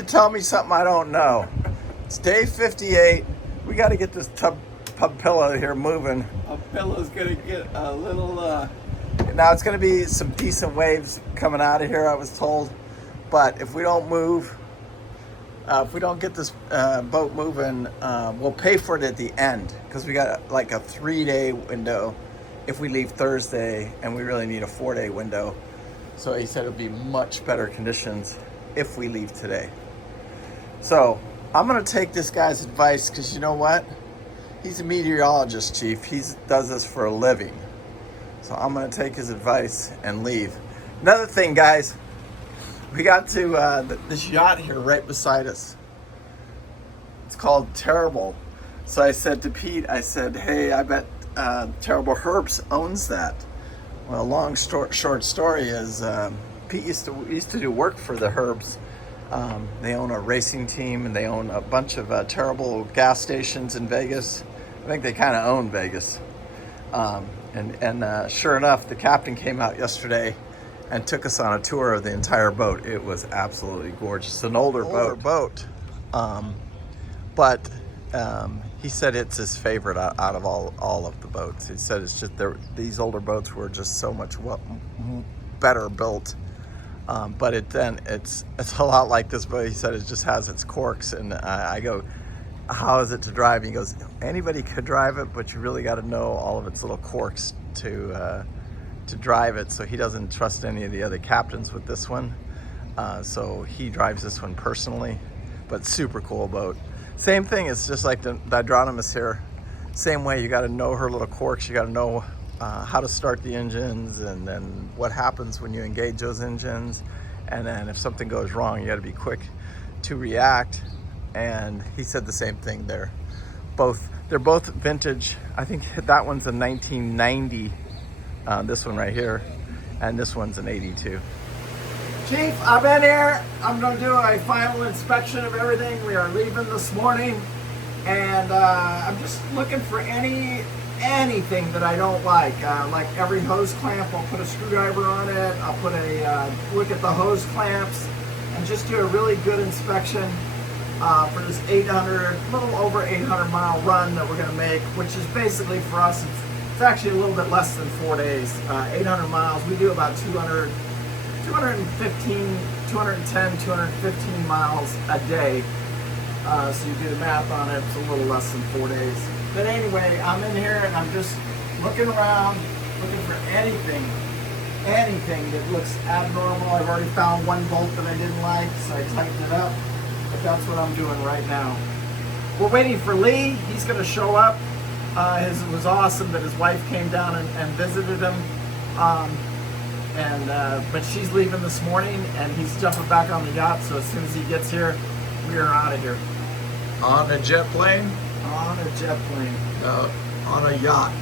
to tell me something I don't know. It's day 58. We got to get this pub pillow here moving. Pillow's gonna get a little. Now it's going to be some decent waves coming out of here, I was told. But if we don't move, if we don't get this boat moving, we'll pay for it at the end because we got like a 3-day window if we leave Thursday, and we really need a 4-day window. So he said it'll be much better conditions if we leave today. So I'm going to take this guy's advice because you know what? He's a meteorologist, Chief. He does this for a living. So I'm going to take his advice and leave. Another thing, guys, we got to this yacht here right beside us. It's called Terrible. So I said to Pete, I said, hey, I bet Terrible Herbs owns that. Well, long short story is Pete used to do work for the Herbs. They own a racing team and they own a bunch of Terrible gas stations in Vegas. I think they kind of own Vegas. And sure enough, the captain came out yesterday and took us on a tour of the entire boat. It was absolutely gorgeous. It's an older boat. But he said it's his favorite out of all of the boats. He said it's just these older boats were just so much better built. But it's a lot like this boat. He said it just has its quirks. And I go, how is it to drive? And he goes, anybody could drive it, but you really got to know all of its little quirks to drive it. So he doesn't trust any of the other captains with this one. So he drives this one personally, but super cool boat. Same thing, it's just like the hydronomous here. Same way, you got to know her little quirks. You got to know how to start the engines, and then what happens when you engage those engines. And then if something goes wrong, you got to be quick to react. And he said the same thing there. They're both vintage. I think that one's a 1990, this one right here, and this one's an 82. Chief, I'm in here. I'm going to do a final inspection of everything. We are leaving this morning, and I'm just looking for anything that I don't like. Like every hose clamp, I'll put a screwdriver on it. I'll put a look at the hose clamps, and just do a really good inspection for this little over 800 mile run that we're going to make, which is basically for us, it's actually a little bit less than 4 days. 800 miles. We do about 215 miles a day. So you do the math on it, it's a little less than 4 days. But anyway, I'm in here and I'm just looking around, looking for anything that looks abnormal. I've already found one bolt that I didn't like, so I tightened it up. But that's what I'm doing right now. We're waiting for Lee. He's going to show up. It was awesome that his wife came down and visited him. But she's leaving this morning, and he's jumping back on the yacht. So as soon as he gets here, we are out of here. On a jet plane? On a jet plane. No, on a yacht.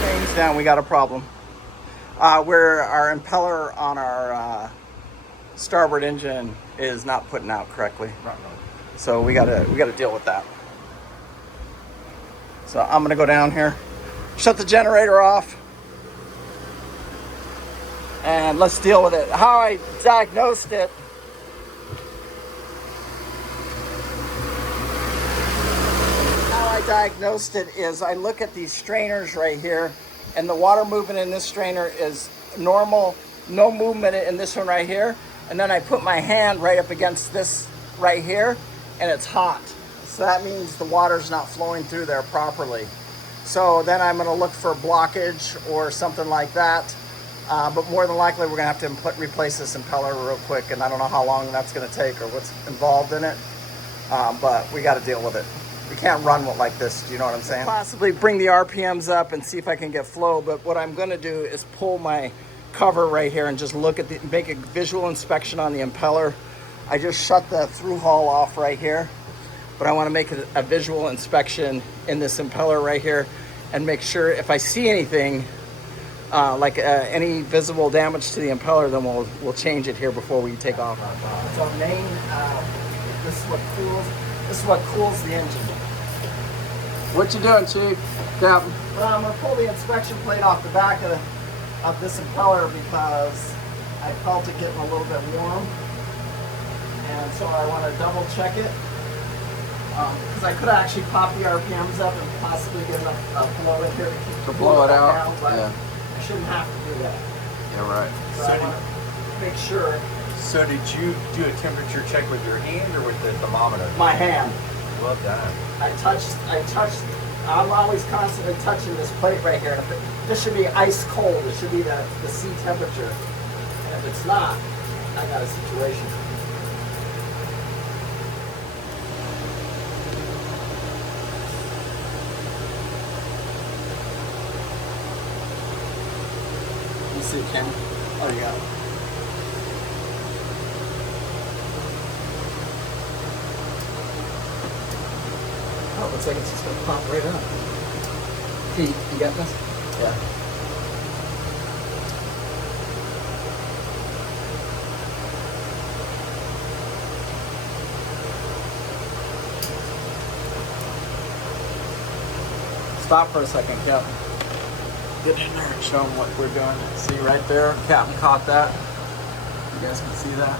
Chains down. We got a problem. Where our impeller on our starboard engine is not putting out correctly. So we gotta deal with that. So I'm gonna go down here, shut the generator off, and let's deal with it. How I diagnosed it. Is I look at these strainers right here, and the water movement in this strainer is normal, no movement in this one right here. And then I put my hand right up against this right here, and it's hot. So that means the water's not flowing through there properly. So then I'm gonna look for blockage or something like that. But more than likely, we're gonna have to replace this impeller real quick, and I don't know how long that's gonna take or what's involved in it. But we gotta deal with it. We can't run like this, do you know what I'm saying? Possibly bring the RPMs up and see if I can get flow, but what I'm gonna do is pull my cover right here and just look at make a visual inspection on the impeller. I just shut the through hull off right here, but I want to make a visual inspection in this impeller right here and make sure if I see anything like any visible damage to the impeller, then we'll change it here before we take off. So main, this is what cools the engine. What you doing, Chief? Captain? Well, I'm gonna pull the inspection plate off the back of this impeller because I felt it getting a little bit warm, and so I want to double check it because I could actually pop the RPMs up and possibly get enough flow in here to keep To blow it out? down, but Yeah. I shouldn't have to do that. Yeah, right. So I want to make sure So did you do a temperature check with your hand or with the thermometer? my hand. Well done. I'm always constantly touching this plate right here. And this should be ice cold. It should be the sea temperature. And if it's not, I got a situation. Let me see, Cameron. Oh, you got it. Oh, looks like it's just gonna pop right up. Pete, you got this? Yeah. Stop for a second, Captain. Get in there and show them what we're doing. See right there? Captain caught that. You guys can see that.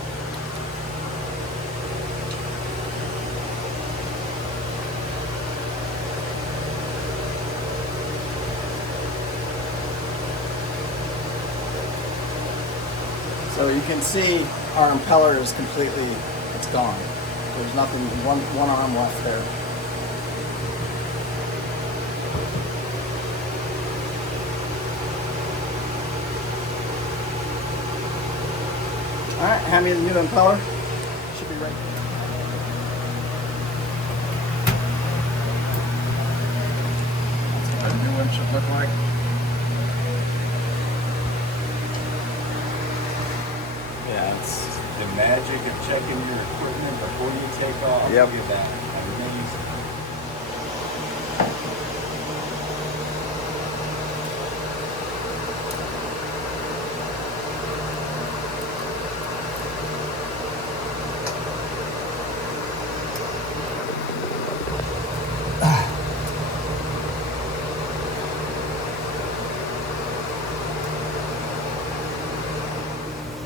So you can see our impeller is completely, it's gone. There's nothing, one arm left there. All right, hand me the new impeller. Should be right there. That's what a new one should look like. Yeah, it's the magic of checking your equipment before you take off. Yep. Look at that. Amazing.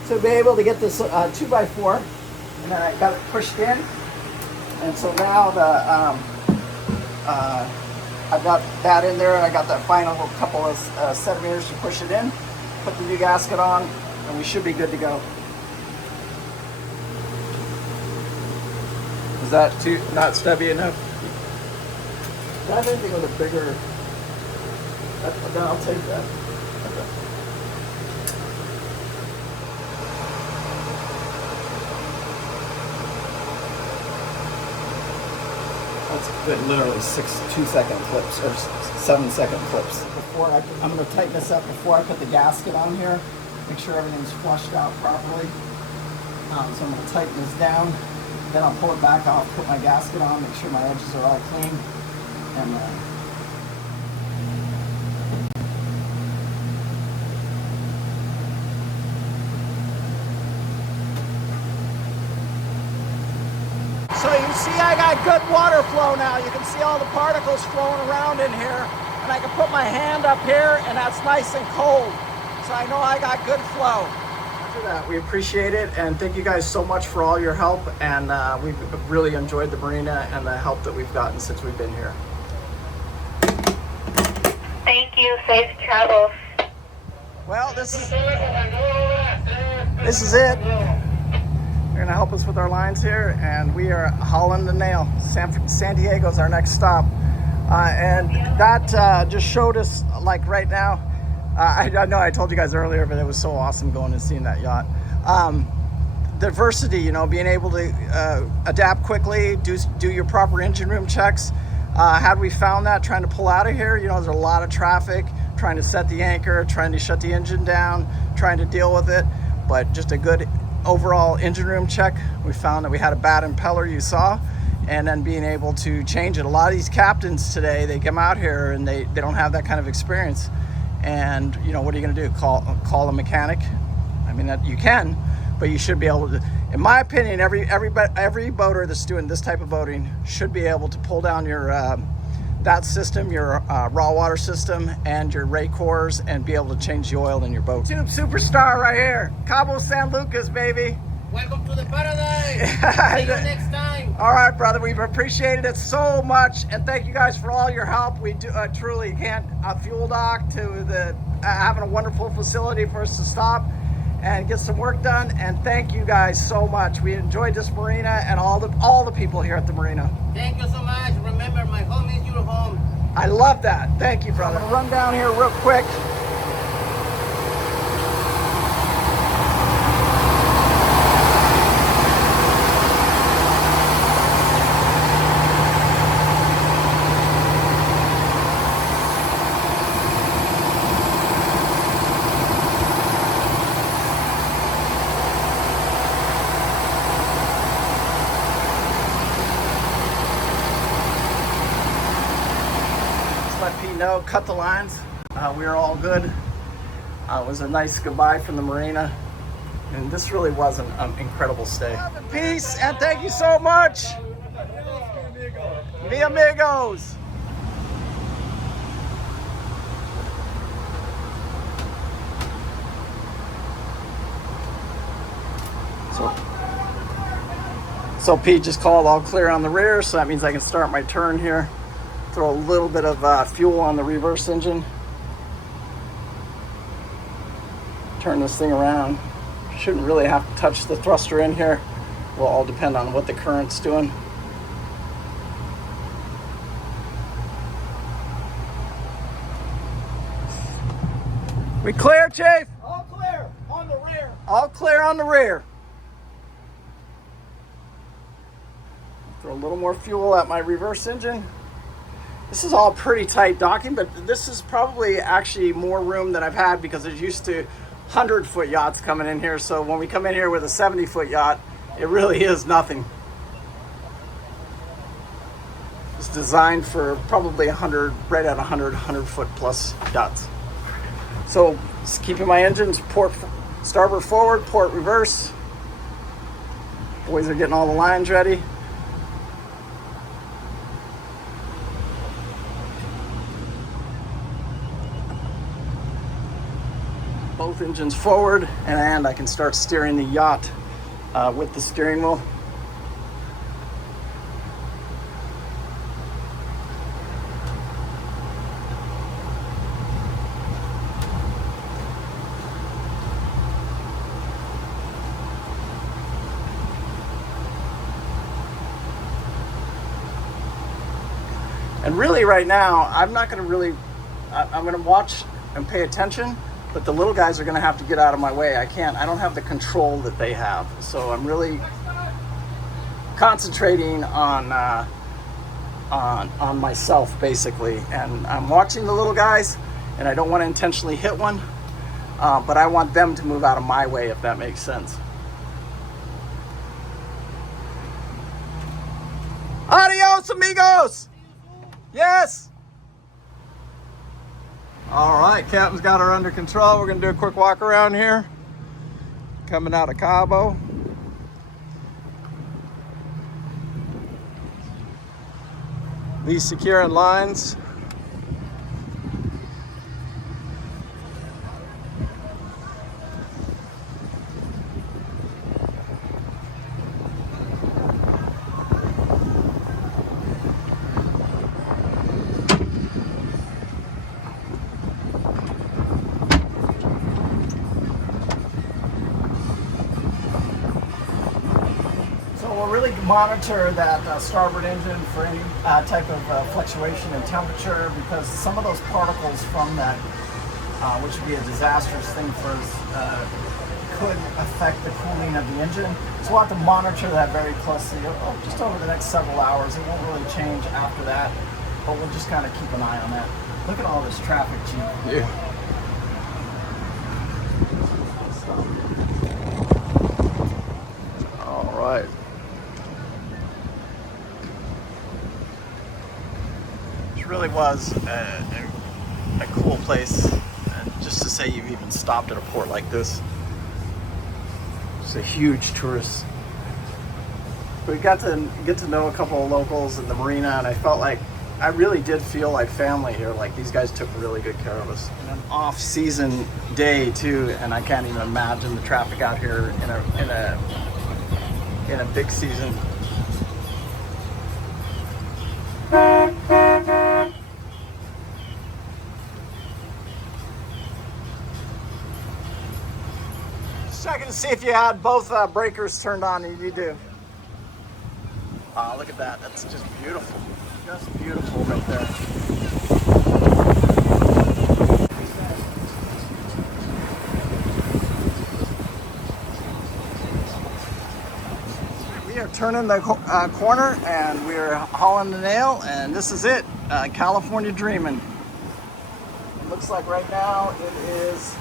To be able to get this 2x4, and then I got it pushed in, and so now I've got that in there, and I got that final couple of centimeters to push it in, put the new gasket on, and we should be good to go. Is that too not stubby enough? Do I have anything with a bigger? I'll take that. That's good, literally 2-second clips or 7-second clips. Before I'm going to tighten this up before I put the gasket on here. Make sure everything's flushed out properly. So I'm going to tighten this down. Then I'll pull it back off, put my gasket on, make sure my edges are all clean, and so you see I got good water flow now. You can see all the particles flowing around in here, and I can put my hand up here and that's nice and cold. So I know I got good flow. After that, we appreciate it, and thank you guys so much for all your help, and we've really enjoyed the marina and the help that we've gotten since we've been here. Thank you. Safe travels. Well, this is it. They're gonna help us with our lines here, and we are hauling the nail. San Diego's our next stop, and that just showed us, like right now. I know I told you guys earlier, but it was so awesome going and seeing that yacht. Diversity, you know, being able to adapt quickly, do your proper engine room checks. Had we found that trying to pull out of here, you know, there's a lot of traffic, trying to set the anchor, trying to shut the engine down, trying to deal with it, but just a good overall engine room check. We found that we had a bad impeller, you saw, and then being able to change it. A lot of these captains today, they come out here and they don't have that kind of experience. And you know, what are you going to do? Call a mechanic? I mean, that you can, but you should be able to. In my opinion, every boater that's doing this type of boating should be able to pull down your that system, your raw water system, and your ray cores, and be able to change the oil in your boat. Tube superstar right here, Cabo San Lucas, baby. Welcome to the paradise. See you next time. All right, brother, we've appreciated it so much, and thank you guys for all your help. We do truly can't fuel dock to the having a wonderful facility for us to stop and get some work done. And thank you guys so much. We enjoyed this marina and all the people here at the marina. Thank you so much. Remember, my home is your home. I love that. Thank you, brother. I'm gonna run down here real quick. Let Pete know, cut the lines. We are all good. It was a nice goodbye from the marina, and this really was an incredible stay. Peace, and thank you so much. Mi amigos. So Pete just called all clear on the rear, so that means I can start my turn here. Throw a little bit of fuel on the reverse engine. Turn this thing around. Shouldn't really have to touch the thruster in here. Will all depend on what the current's doing. We clear, Chief? All clear on the rear. All clear on the rear. Throw a little more fuel at my reverse engine. This is all pretty tight docking, but this is probably actually more room than I've had because there's used to 100-foot yachts coming in here. So when we come in here with a 70-foot yacht, it really is nothing. It's designed for probably 100, right at 100-foot plus yachts. So just keeping my engines port starboard forward, port reverse. Boys are getting all the lines ready. Both engines forward, and I can start steering the yacht with the steering wheel. And really right now, I'm not going to really, I'm going to watch and pay attention, but the little guys are going to have to get out of my way. I don't have the control that they have. So I'm really concentrating on myself basically. And I'm watching the little guys, and I don't want to intentionally hit one, but I want them to move out of my way, if that makes sense. Adios, amigos! Yes! All right, Captain's got her under control. We're gonna do a quick walk around here. Coming out of Cabo. These securing lines. We'll really monitor that starboard engine for any type of fluctuation in temperature, because some of those particles from that, which would be a disastrous thing for us, could affect the cooling of the engine. So we'll have to monitor that very closely just over the next several hours. It won't really change after that, but we'll just kind of keep an eye on that. Look at all this traffic, Chief. Yeah. All right. Really was a cool place, and just to say you've even stopped at a port like this. It's a huge tourist. We got to get to know a couple of locals in the marina, and I felt like I really did feel like family here. Like these guys took really good care of us. And an off-season day too, and I can't even imagine the traffic out here in a big season. Just checking to see if you had both breakers turned on, and you do. Wow, look at that. That's just beautiful. Just beautiful right there. We are turning the corner and we're hauling the nail, and this is it. California dreaming. It looks like right now it is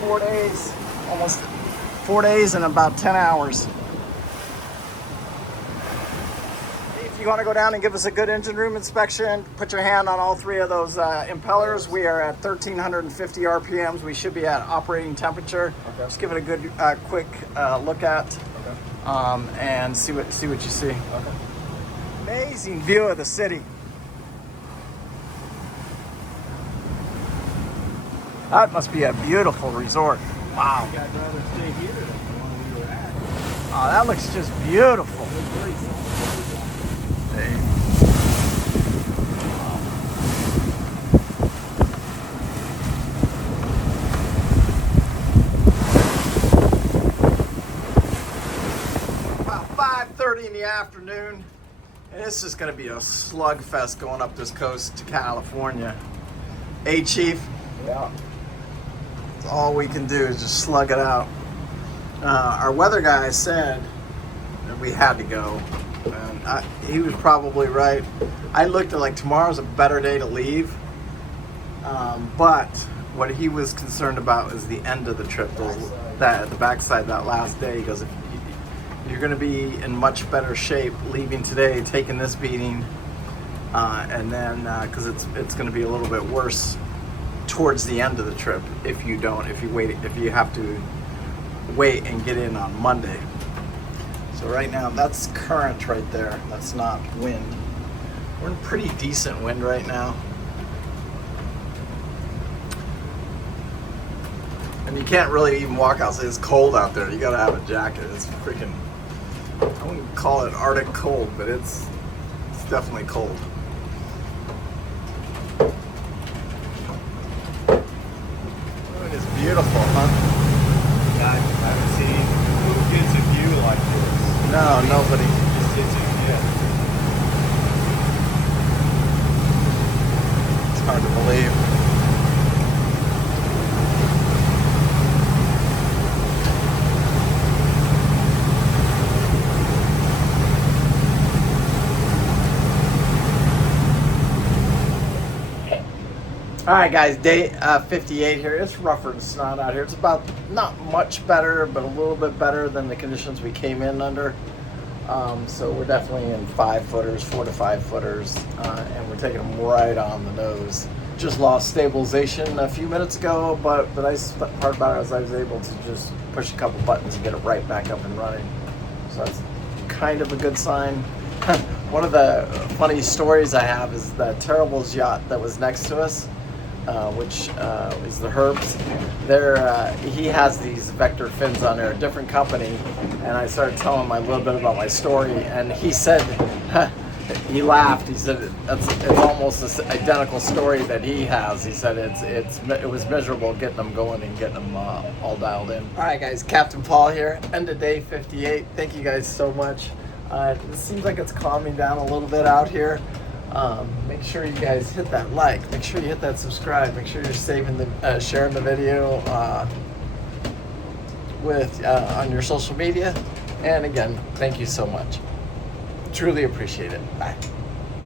4 days, almost 4 days and about 10 hours. If you want to go down and give us a good engine room inspection, put your hand on all three of those impellers. We are at 1,350 RPMs. We should be at operating temperature. Okay. Just give it a good, quick look at, and see what you see. Okay. Amazing view of the city. That must be a beautiful resort. Wow. I'd rather stay here than the one we were at. Oh, that looks just beautiful. About 5:30 in the afternoon, and this is going to be a slugfest going up this coast to California. Hey, Chief. Yeah. All we can do is just slug it out. Our weather guy said that we had to go, and he was probably right. I looked at like tomorrow's a better day to leave, but what he was concerned about is the end of the trip, the backside, that last day. He goes, you're going to be in much better shape leaving today, taking this beating, and then because it's going to be a little bit worse towards the end of the trip if you have to wait and get in on Monday. So right now that's current right there, that's not wind. We're in pretty decent wind right now, and you can't really even walk outside. It's cold out there. You gotta have a jacket. It's freaking, I wouldn't call it Arctic cold, but it's definitely cold. It's beautiful, huh? I haven't seen who gets a view like this. No, nobody. Just sits and gets. It's hard to believe. All right, guys, day 58 here. It's rougher than snot out here. It's about not much better, but a little bit better than the conditions we came in under. So we're definitely in 5-footers, 4 to 5 footers, and we're taking them right on the nose. Just lost stabilization a few minutes ago, but the nice part about it is I was able to just push a couple buttons and get it right back up and running. So that's kind of a good sign. One of the funny stories I have is the Terrible's yacht that was next to us, which is the Herbs. He has these Vector fins on there, a different company, and I started telling him a little bit about my story, and he said, he laughed. He said it's almost an identical story that he has. He said it was miserable getting them going and getting them all dialed in. All right, guys, Captain Paul here. End of day 58. Thank you guys so much. It seems like it's calming down a little bit out here. Make sure you guys hit that like. Make sure you hit that subscribe. Make sure you're sharing the video on your social media. And again, thank you so much. Truly appreciate it. Bye.